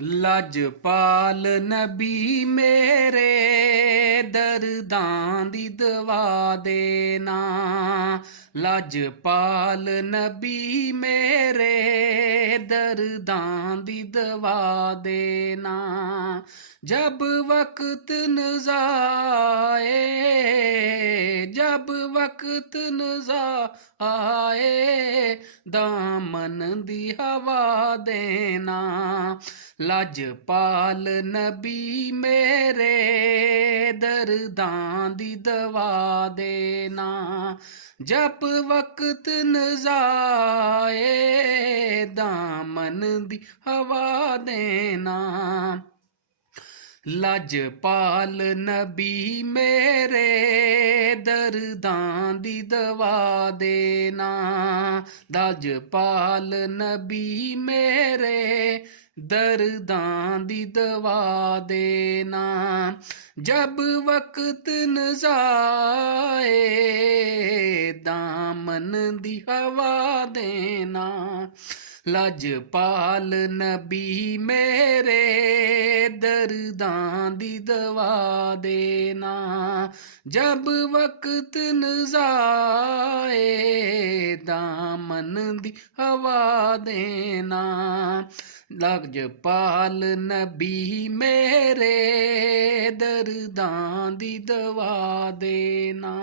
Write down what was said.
लजपाल नबी मेरे दर्दां दी दवा देना। लजपाल नबी मेरे दर्दां दी दवा देना। जब वक्त नज़ा आए, जब वक्त नज़ा आए, दामन दी हवा देना। लजपाल नबी मेरे दर्दां दी दवा देना। जब वक्त नज़ा आए, दामन दी हवा देना। लजपाल नबी मेरे दर्दां दी दवा देना। लजपाल नबी मेरे दर्दां दी दवा देना। जब वक्त नज़ा आए, दामन दी हवा देना। लजपाल नबी मेरे दर्दां दी दवा देना। जब वक्त नज़ा आए, दामन दी हवा देना। लजपाल नबी मेरे दर्दां दी दवा देना।